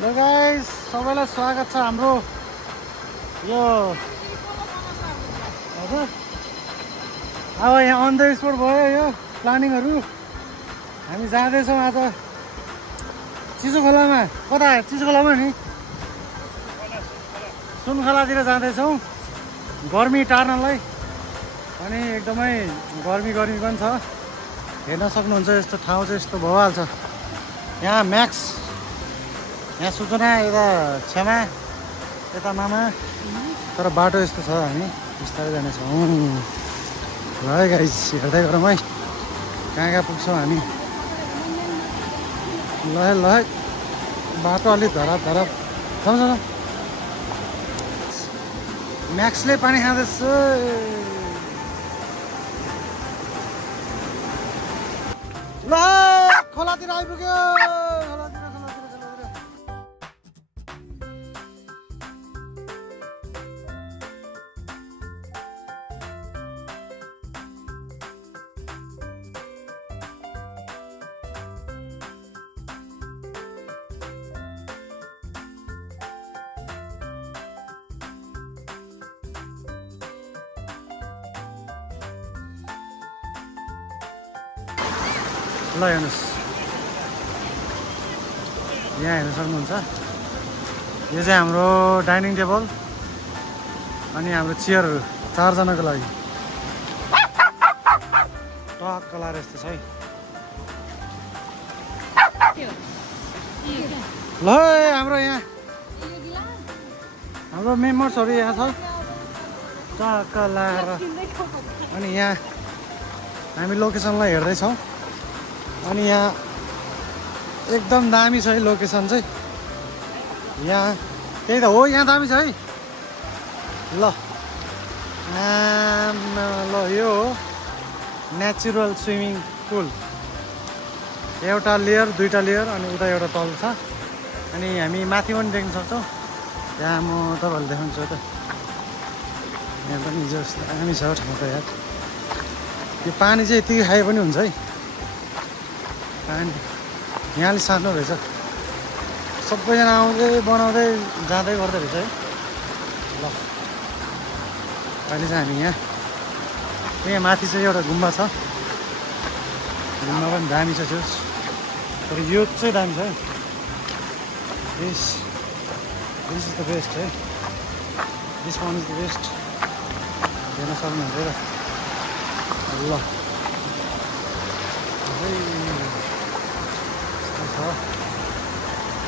Hello guys, सबैलाई स्वागत छ हाम्रो यो हजुर अब यहाँ अन द स्पोट भयो यो प्लानिङहरू। हामी जाँदैछौँ आज चिसो खोलामा। कता चिसो खोलामा नि सुनखोलातिर जाँदैछौँ गर्मी टार्नलाई। अनि एकदमै गर्मी पनि छ। हेर्न सक्नुहुन्छ यस्तो ठाउँ चाहिँ यस्तो भइहाल्छ। यहाँ म्याक्स, यहाँ सूचना, यता क्षमा, यता मामा। तर बाटो यस्तो छ, हामी बिस्तारै जानेछौँ। ल है गाइस, हेर्दै गरौँ है कहाँ पुग्छौँ हामी। ल है बाटो अलिक धराप जाउँ। म्याक्सले पानी खाँदैछ। ल खोलातिर आइपुग्यो। ल हेर्नुहोस्, यहाँ हेर्न सक्नुहुन्छ। यो चाहिँ हाम्रो डाइनिङ टेबल अनि हाम्रो चेयरहरू 4 जनाको लागि टक्क लाएर यस्तो छ है। ल हाम्रो यहाँ हाम्रो मेम्बर्सहरू यहाँ छ टक्क लाएर। अनि यहाँ हामी लोकेसनलाई हेर्दैछौँ। अनि यहाँ एकदम दामी छ है लोकेसन चाहिँ। यहाँ त्यही त हो, यहाँ दामी छ है। ल ल यो हो नेचुरल स्विमिङ पुल। एउटा लेयर, 2टा लेयर अनि उता एउटा तल छ। अनि हामी माथि पनि देख्न सक्छौँ। यहाँ म तपाईँहरूले देखाउँछु त। यहाँ पनि हिजो दामी छ ठाउँ त यार। यो पानी चाहिँ यतिकै खाए पनि हुन्छ है। पानी यहाँ अलिक सानो रहेछ। सबैजना आउँदै बनाउँदै जाँदै गर्दै रहेछ है। ल अहिले चाहिँ हामी यहाँ माथि चाहिँ एउटा गुम्बा छ। गुम्बा पनि दामी छ त्यो। तर यो चाहिँ दामी छ है। दिस इज द बेस्ट है। This one is the best. हेर्न सक्नुहुन्छ र। ल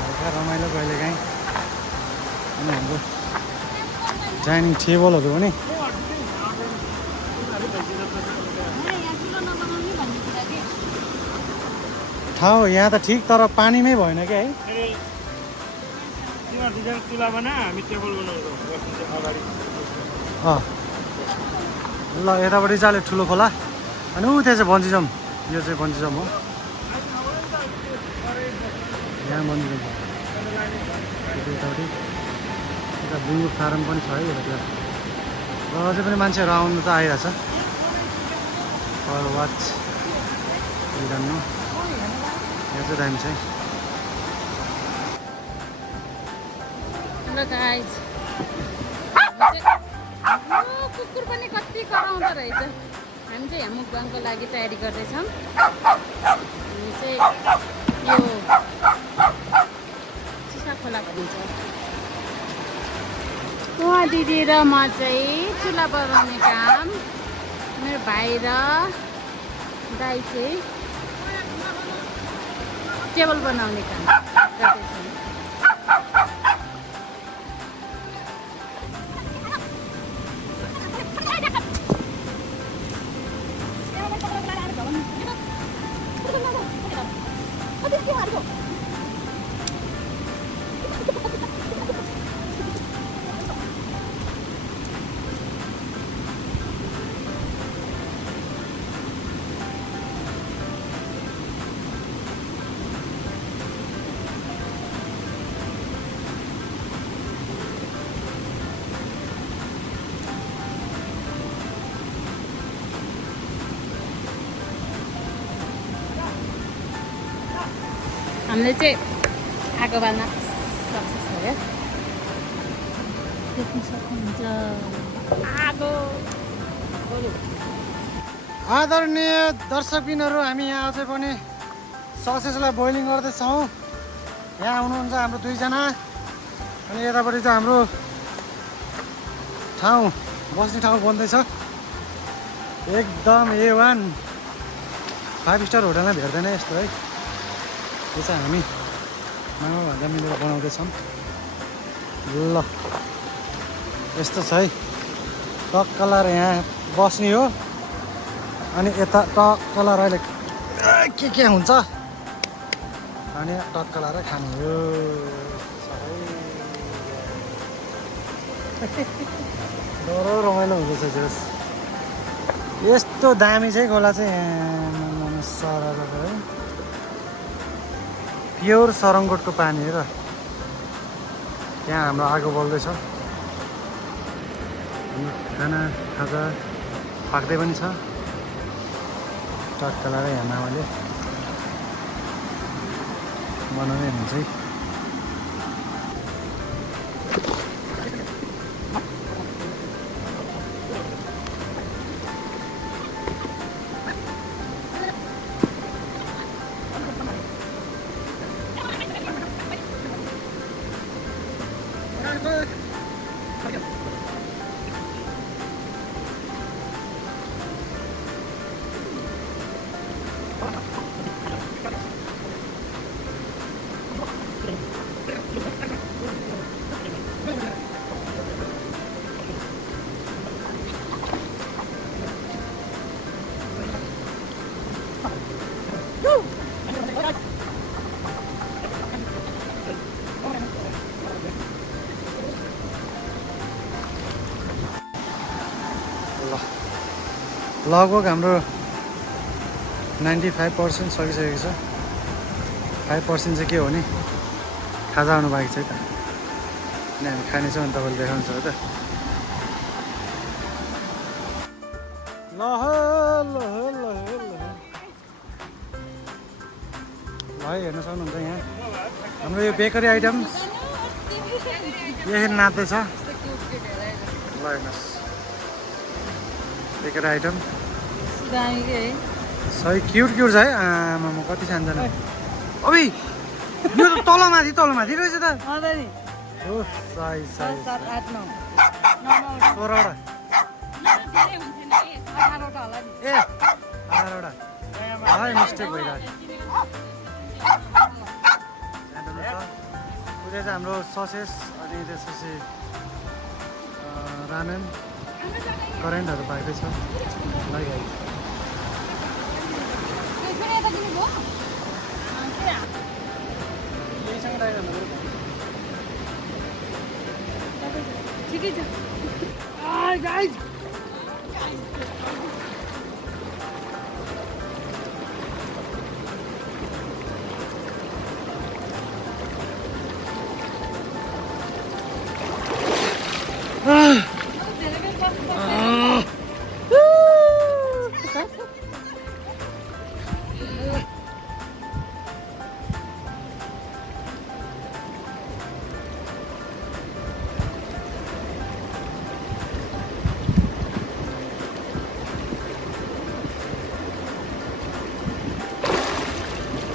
हल्का रमाइलो कहिलेकाहीँ। अनि हाम्रो डाइनिङ टेबलहरू पनि ठाउँ यहाँ त ठिक, तर पानीमै भएन क्या है। ल यतापट्टि चाहिँ अलिक ठुलो खोला। अनि ऊ त्यहाँ चाहिँ बन्जी जम्प। यो चाहिँ बन्जी जम्प हो। यहाँ बन्जी जम्प यतापट्टि यता बुङ्गुर फारम पनि छ है यता। र अझै पनि मान्छेहरू आउनु त आइरहेछ। वाच जान्नु यहाँ चाहिँ दामी छ है। कुकुर पनि कति कराउँदो रहेछ। हामी चाहिँ यहाँ मुक्बाङको लागि तयारी गर्दैछौँ। हामी चाहिँ यो चिसा खोला भनिन्छ। उहाँ दिदी र म चाहिँ चुल्हा बनाउने काम, मेरो भाइ र दाइ चाहिँ टेबल बनाउने काम गर्दैछौँ। हामीले चाहिँ आगो बाल्न क्या देख्न सक्नुहुन्छ आगो आदरणीय दर्शकबिनहरू हामी यहाँ अझै पनि ससेसलाई बोइलिङ गर्दैछौँ। यहाँ हुनुहुन्छ हाम्रो 2 जना अनि यतापट्टि चाहिँ हाम्रो ठाउँ बस्ने ठाउँ बन्दैछ। एकदम A1 5 स्टार होटलमा भेट्दैन यस्तो है। यो चाहिँ हामी मामा भन्दा मिलेर बनाउँदैछौँ। ल यस्तो छ है। टक्कलार यहाँ बस्ने हो अनि यता टक्कलार अहिले के हुन्छ अनि टक्कलार खानु हो। डरो रमाइलो हुँदैछ जोस्। यस्तो दामी चाहिँ खोला चाहिँ सरर है। प्योर सरङ्गोटको पानी हो र त्यहाँ हाम्रो आगो बल्दैछ। खाजा पाक्दै पनि छ। टक्कलार यहाँ मामाले बनाउनै हुन्छ है। लगभग हाम्रो 95% सकिसकेको छ। 5% चाहिँ के हो नि खाजा आउनु बाँकी छ है त। अनि हामी खानेछौँ अनि तपाईँले देखाउनु छ त। ल हेर्न सक्नुहुन्छ यहाँ हाम्रो यो बेकरी आइटम्स यसरी नाच्दैछ। ल हेर्नुहोस् बेकरी आइटम सही क्युट छ है। आमा कति सानजना अबि यो त तलमाथि रहेछ त। हो सही 16वटा ए 18वटा है मिस्टेक भइरहेको। उयो चाहिँ हाम्रो ससेस अनि त्यसपछि रामेन करेन्टहरू पाइँदै छ। ठिकै छ।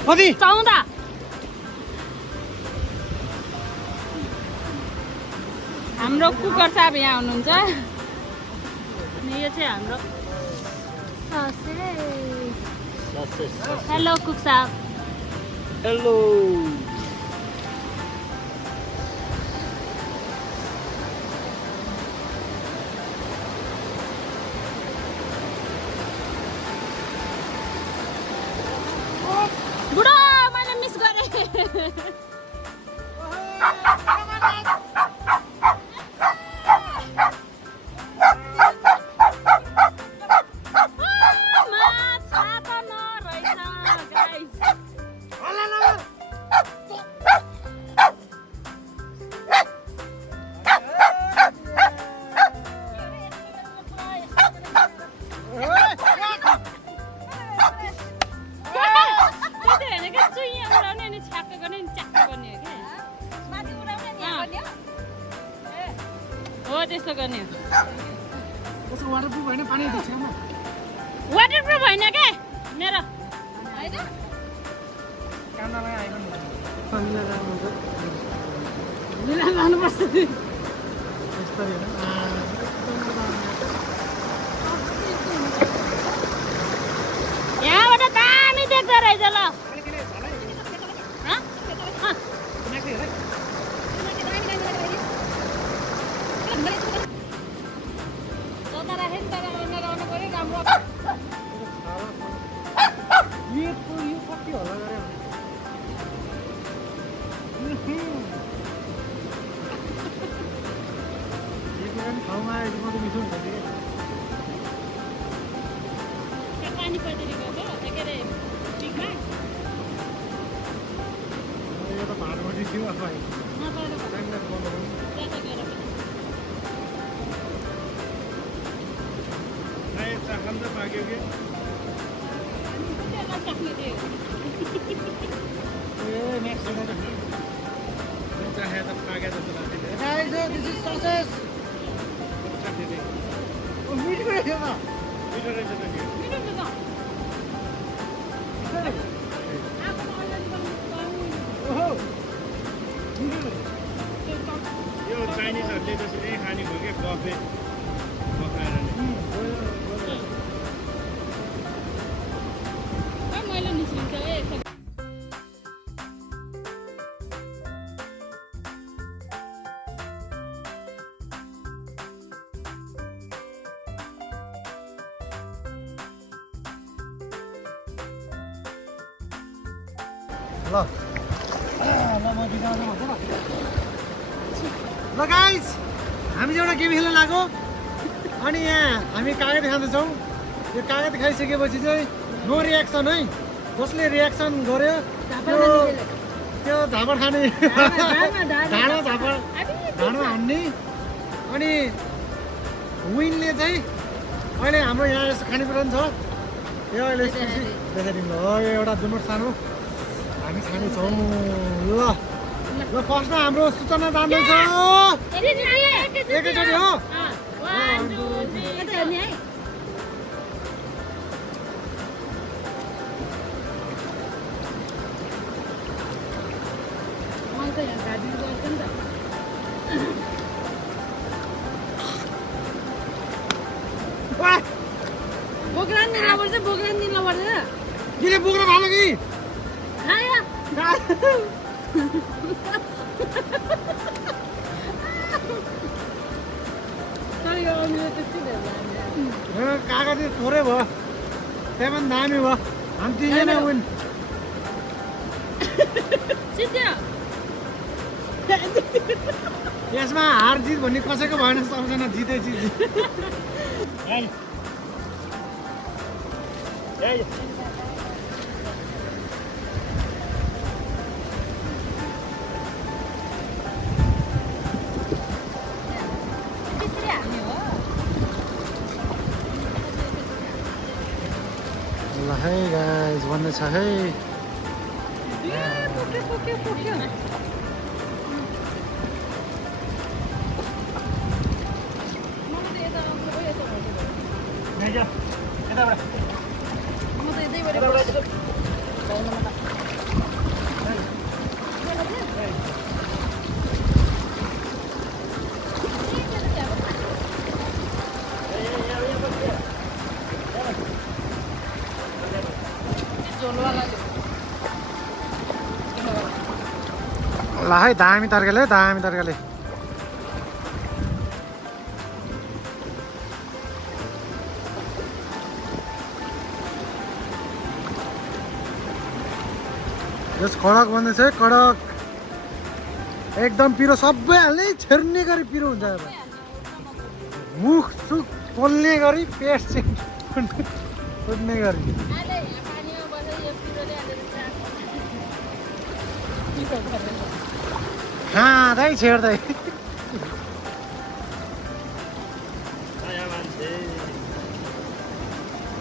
कति 14 हाम्रो कुकर साहब यहाँ हुनुहुन्छ। यो चाहिँ हाम्रो हेलो कुक साहब। हेलो बुढो मैले मिस गरेँ। हो त्यस्तो गर्ने हो त्यसको वाटरप्रुफ होइन पानी देख्छ म वाटरप्रुफ होइन के मेरो होइन काममा आइरहनु मिलाएर लानुपर्छ यस्तरी होइन यहाँबाट दामी देख्दो रहेछ ल यो कति होला गरे ठाउँमा आएपछि म त मिठो हुन्छ पानी पर्दैन के अरे पिकमा यो त भाडभटी थियो अथवा माग्यो कि यो चाइनिजहरूले त्यसरी खाने भयो क्या कफे पकाएर मैले निस्किन्छ ल गाइस हामी चाहिँ एउटा गेम खेल्न लाग्यो अनि यहाँ हामी कागज खाँदैछौँ यो कागज खाइसकेपछि चाहिँ नो रियाक्सन है जसले रियाक्सन गर्यो त्यो झापड खाने ढाँडो हान्ने अनि विनले चाहिँ अहिले हाम्रो यहाँ यस्तो खानेकुरा पनि छ यो अहिले देखाइदिनु ल यो एउटा जुमट सानो हामी खानेछौँ ल ल फर्स्टमा हाम्रो सूचना जान्दैछ एकैचोटि हो बोक्रान दिनुपर्छ बोक्रान दिनुपर्छ किन बोक्रा खानु कि कागज थोरै भयो त्यहाँ पनि दामी भयो हामी तिनजना विन यसमा हार जित भन्ने कसैको भएन सबजना जिते जित ल है गाइस भन्ने छ है ल है दामी तर्काले दामी तर्काले यस कडक भन्दैछ कडक एकदम पिरो सबै हाल्ने छेर्ने गरी पिरो हुन्छ अब मुख सुख पोल्ने गरी पेट चाहिँ फुट्ने गरी खाँदै छेड्दै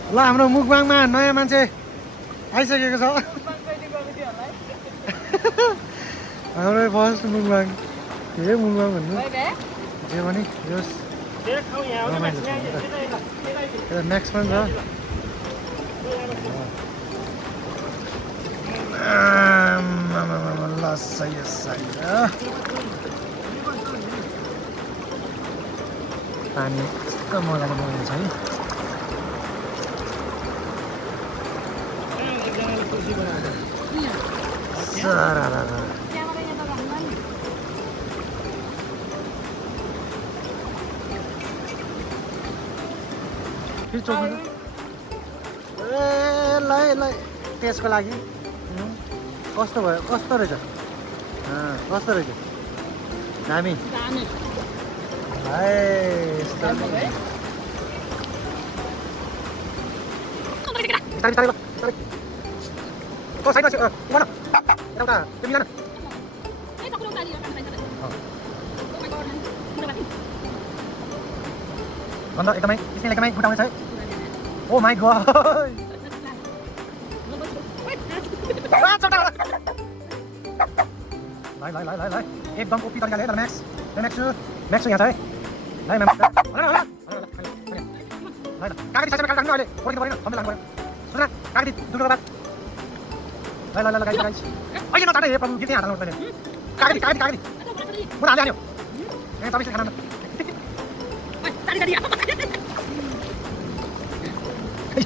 ल हाम्रो मुखबाङमा नयाँ मान्छे आइसकेको छ हाम्रो फर्स्ट मुखबाङ के मुखबाङ भन्नु जे भने यो रमाइलो छ यता म्याक्स पनि छ ल सही पानी यस्तो मजाले बगाउँछ है फेरि चोक्नु ए ल त्यसको लागि कस्तो भयो कस्तो रहेछ कस्तो रहेछ दामी यस्तो भन्दा एकदमै त्यसले एकदमै फुटाउँछ है ओ माई गॉड ल एकदम ओपी तरिकाले है म्याक्स म्याक्स यहाँ छ है ल म्याम कागती साइजमा काट्नु अहिले फोर्किनु परेन सम्झ लाग्नु पऱ्यो सुन कागती दुर्गा बाद ल गाइस अहिले नचाटे हे प्रभु गीत हाल्नु पर्दैन कागती म हाल्यो ए तपाईँ खाना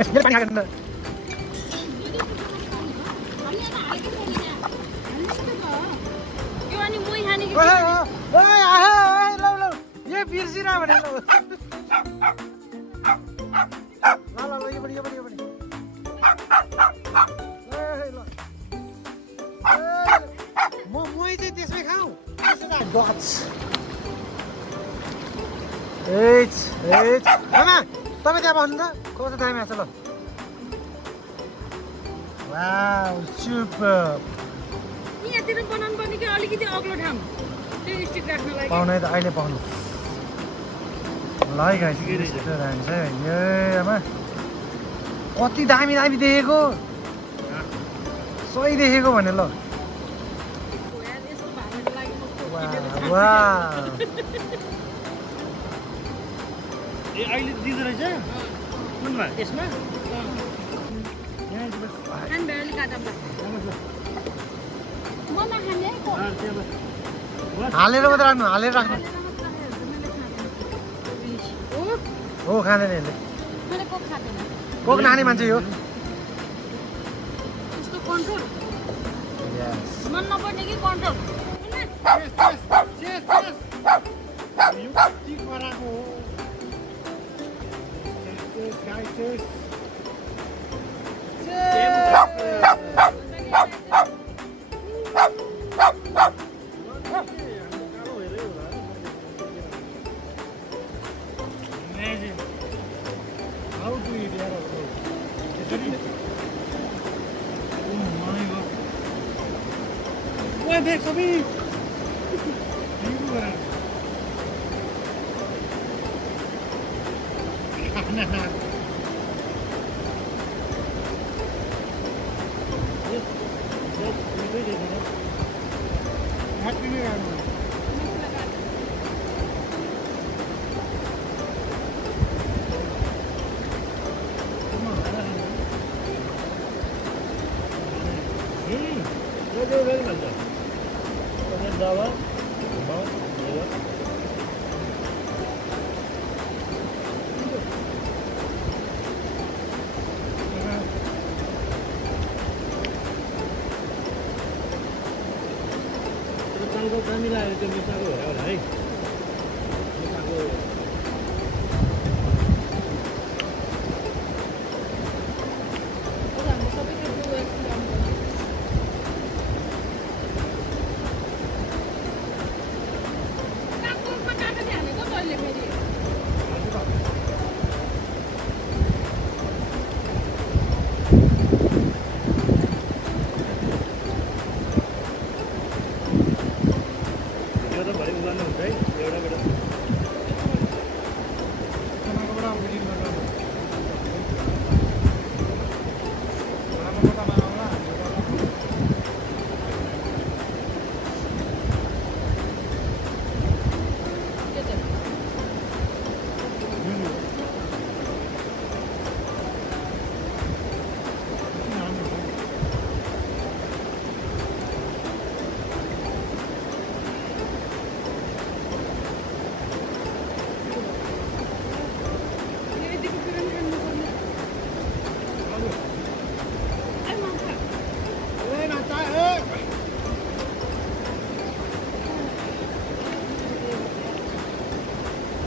ये पानी हाल्नु ये बिर्सिरा भने ल यो पनि म चाहिँ त्यसमै खाऊ आमा तपाईँ त्यहाँ भन्नु त कस्तो दामी आएको छ ल वाउ सुपर यहाँतिर बनाउनु पर्ने कि अलिकति अग्लो ठाउँ त्यो स्टिक राख्न लागि पाउनै त अहिले पाउनु ल गाइस यस्तो दामी छ ए आमा कति दामी देखेको सही देखेको भने ल ए अहिले दिँदो रहेछ कुनमा यसमा हालेर मात्र राख्नु हालेर राख्नु हो खाँदैन यसले कोक नखाने मान्छे हो मन नपर्ने कि control How do you get out of Oh my god. Why they coming? Kami lah itu misal tu, ya, dah. Misal tu. Yo tu balik bulan tu, right?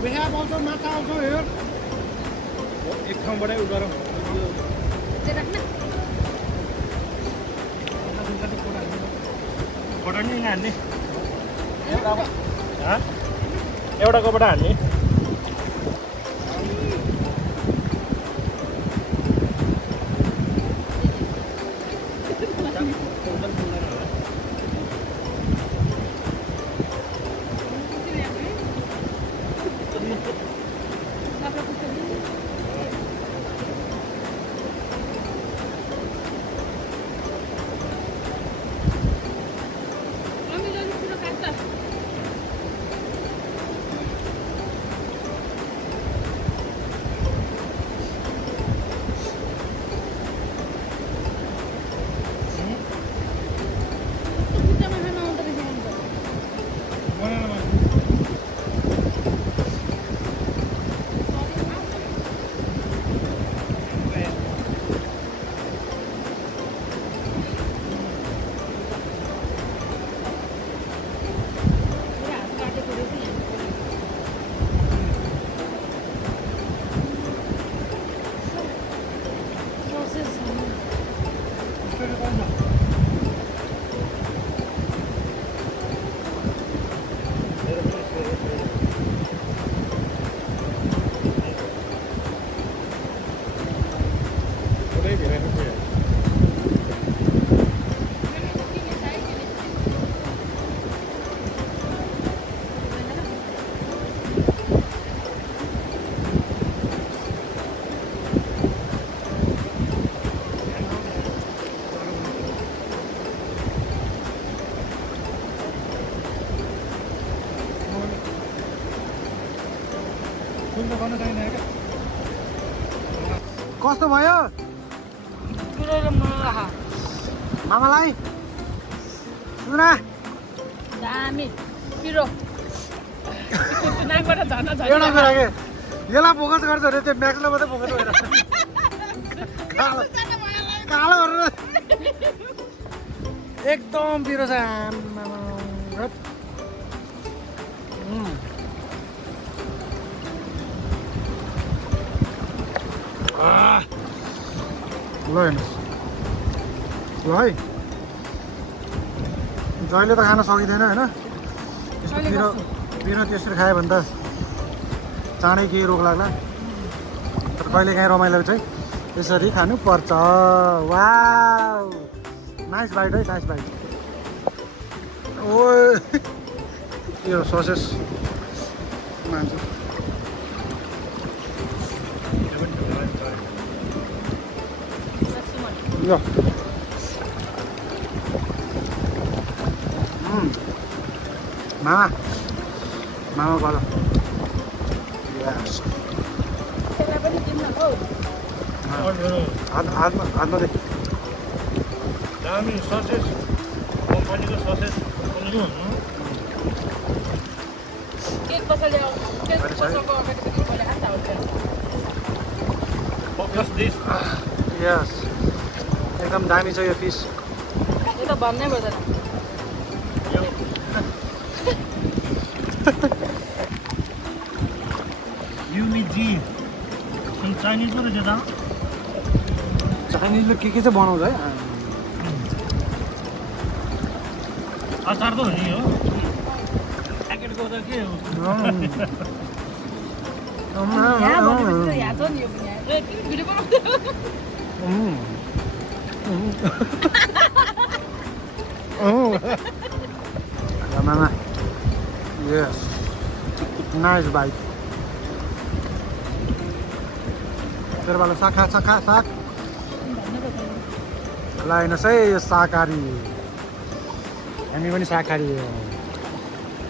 बेहा पाउँछ माछा आउँछ हेर एक ठाउँबाटै उ गरौँ चाहिँ राख्न बटानी हान्ने एउटाकोबाट हान्ने कस्तो भयो मामालाई सुना दामी पिरो नाकबाट झर्न एउटा कुरा के यसलाई फोकस गर्छ अरे त्यो म्याक्सलाई मात्रै फोकस भएर कालोहरू एकदम पिरो छ ल हेर्नुहोस् ल है जहिले त खान सकिँदैन होइन यस्तो पिरो पिरो त्यसरी खायो भने त चाँडै केही रोग लाग्ला तर कहिले काहीँ रमाइलो चाहिँ यसरी खानुपर्छ वाउ नाइस बाइट है नाइस बाइट ओ यो ससेस मान्छे ल मामा मामा गल हातमा दे दामी ससेस कम्पनीको ससेस फोकस दिस यस एकदम दामी छ यो फिस यो त भन्नै पर्दैन युमिजी चाइनिजको रहेछ त चाइनिजले के चाहिँ बनाउँछ है अचार त हो नि हो प्याकेटको त के हो मामा यस नाइस बाइक तेरो बाला साग खा साग खा साग ल हेर्नुहोस् है यो शाकाहारी हामी पनि शाकाहारी हो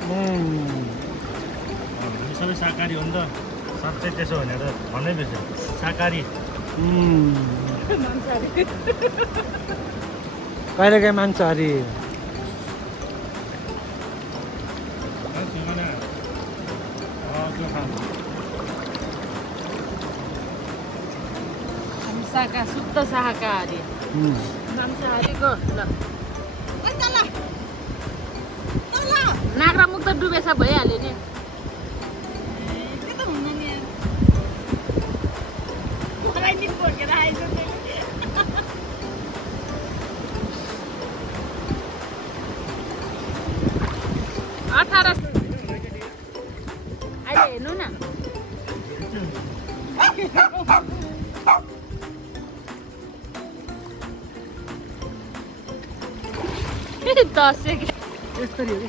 हामी सबै शाकाहारी हो नि त साँच्चै त्यसो भनेर भन्नै पर्छ शाकाहारी कहिलेकाहीँ मान्छ अरे शुद्ध शाकाहारी मांसाहारीको ल नाक र मुख त डुबेछ भइहाल्यो नि 18 अहिले हेर्नु न दस यसरी हो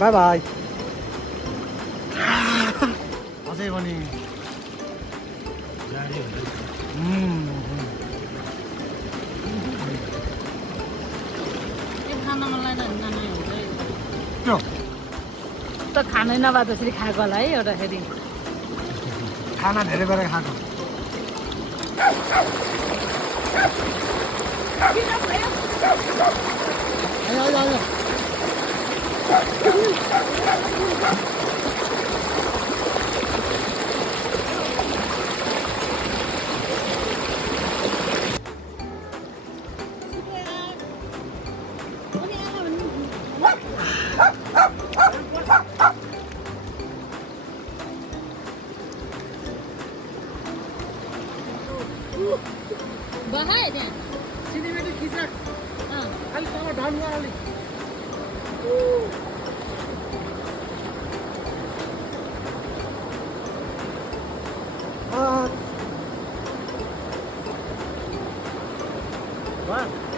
बाई बाई अझै पनि गाडी हुन्छ खान मलाई नानै हुन्छ त्यो त खानै नभए जसरी खाएको होला है एउटाखेरि खाना धेरै बेला खाएको आयो आयो आयो बहाए त्यहाँ सिनेमेटिक खिच्न अँ अलि तल ढल्नु अलि वाह